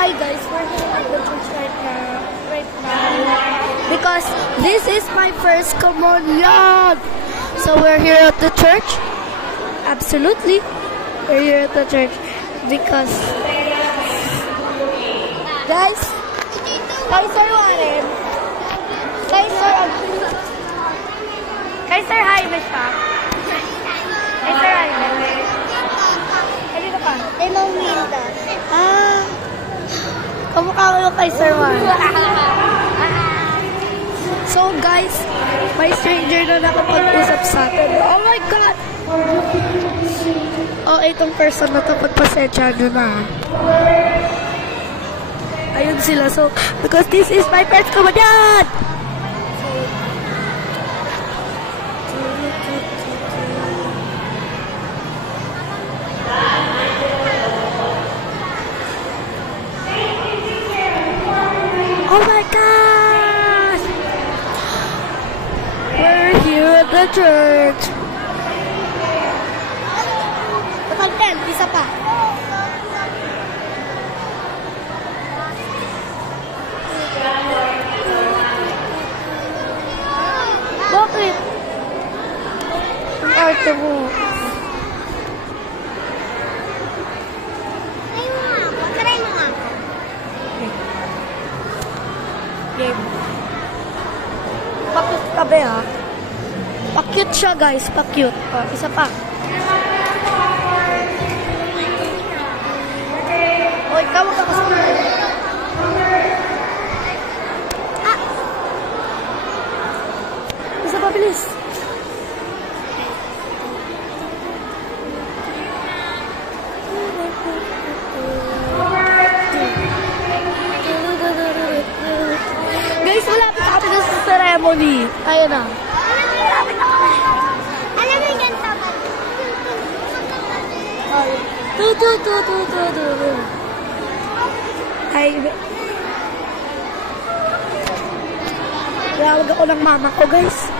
Hi guys, we're here at the church right now because this is my first communion. So we're here at the church. Absolutely, we're here at the church because guys, Sir Warren, Sir Jaime siya. Sir Jaime. Dito pa. Limang Wilda. Kamukha ko kay Sir Warren. So guys, may stranger na nakapag-usap sa atin. Oh my God! Oh, itong person na to, pagpasensya nyo na. Ayun sila. So, because this is my first communion! Oh my God! We're here at the church. Kapag isa pa. Bakit? Ang arte mo. Try mo nga. Game. Pa-cute ka ba ha? Pa-cute siya guys, pa-cute. Isa pa. O, ikaw magkakasunod. Isa pa, bilis. Guys, malapit na kami sa ceremony. Ayun na. Alam mo yung ganta ba? Ay, tawag ako ng mama ko, guys.